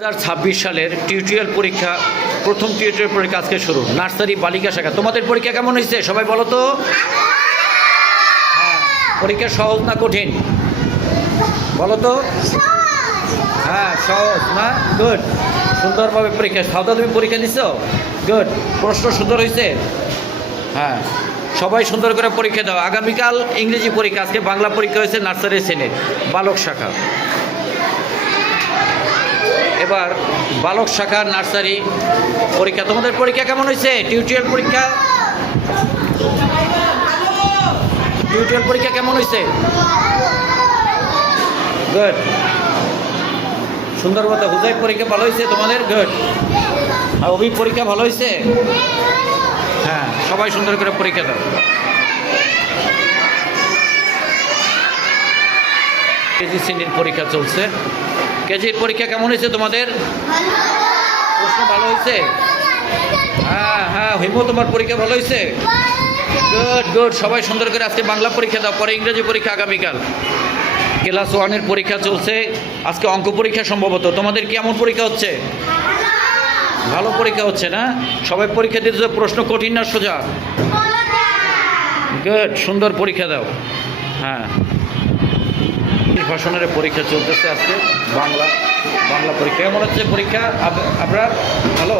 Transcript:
2026 সালের টিউটোরিয়াল পরীক্ষা প্রথম টিউটোরিয়াল পরীক্ষা আজকে শুরু। নার্সারি বালিকা শাখা, তোমাদের পরীক্ষা কেমন হয়েছে সবাই বলো তো। হ্যাঁ, পরীক্ষা সহজ না কঠিন বলো তো। হ্যাঁ সহজ না, গুড। সুন্দরভাবে পরীক্ষা, সাদা তুমি পরীক্ষা দিছো, গুড। প্রশ্ন সুন্দর হয়েছে। হ্যাঁ, সবাই সুন্দর করে পরীক্ষা দাও। আগামীকাল ইংরেজি পরীক্ষা, আজকে বাংলা পরীক্ষা হয়েছে নার্সারি শ্রেণীর বালক শাখা। এবার বালক শাখা নার্সারি পরীক্ষা, তোমাদের পরীক্ষা কেমন হয়েছে? টিউটোরিয়াল পরীক্ষা, টিউটোরিয়াল পরীক্ষা কেমন হয়েছে? গুড, সুন্দর কথা। হুজাই পরীক্ষা ভালো হয়েছে তোমাদের, গুড। আর অভি পরীক্ষা ভালো হয়েছে। হ্যাঁ, সবাই সুন্দর করে পরীক্ষা দাও। কেজি শ্রেণীর পরীক্ষা চলছে। কেজির পরীক্ষা কেমন হয়েছে তোমাদের? প্রশ্ন ভালো হয়েছে। হ্যাঁ হ্যাঁ, হিমু তোমার পরীক্ষা ভালো হয়েছে, গুড গুড। সবাই সুন্দর করে আজকে বাংলা পরীক্ষা দাও, পরে ইংরেজি পরীক্ষা আগামীকাল। ক্লাস 1-এর পরীক্ষা চলছে, আজকে অঙ্ক পরীক্ষা সম্ভবত। তোমাদের কেমন পরীক্ষা হচ্ছে? ভালো পরীক্ষা হচ্ছে না? সবাই পরীক্ষা দিতে, প্রশ্ন কঠিন না সোজা? গুড, সুন্দর পরীক্ষা দাও। হ্যাঁ, ভাষণের পরীক্ষা চলতেছে আজকে, বাংলা পরীক্ষা। কেমন হচ্ছে পরীক্ষা আপনার? ভালো।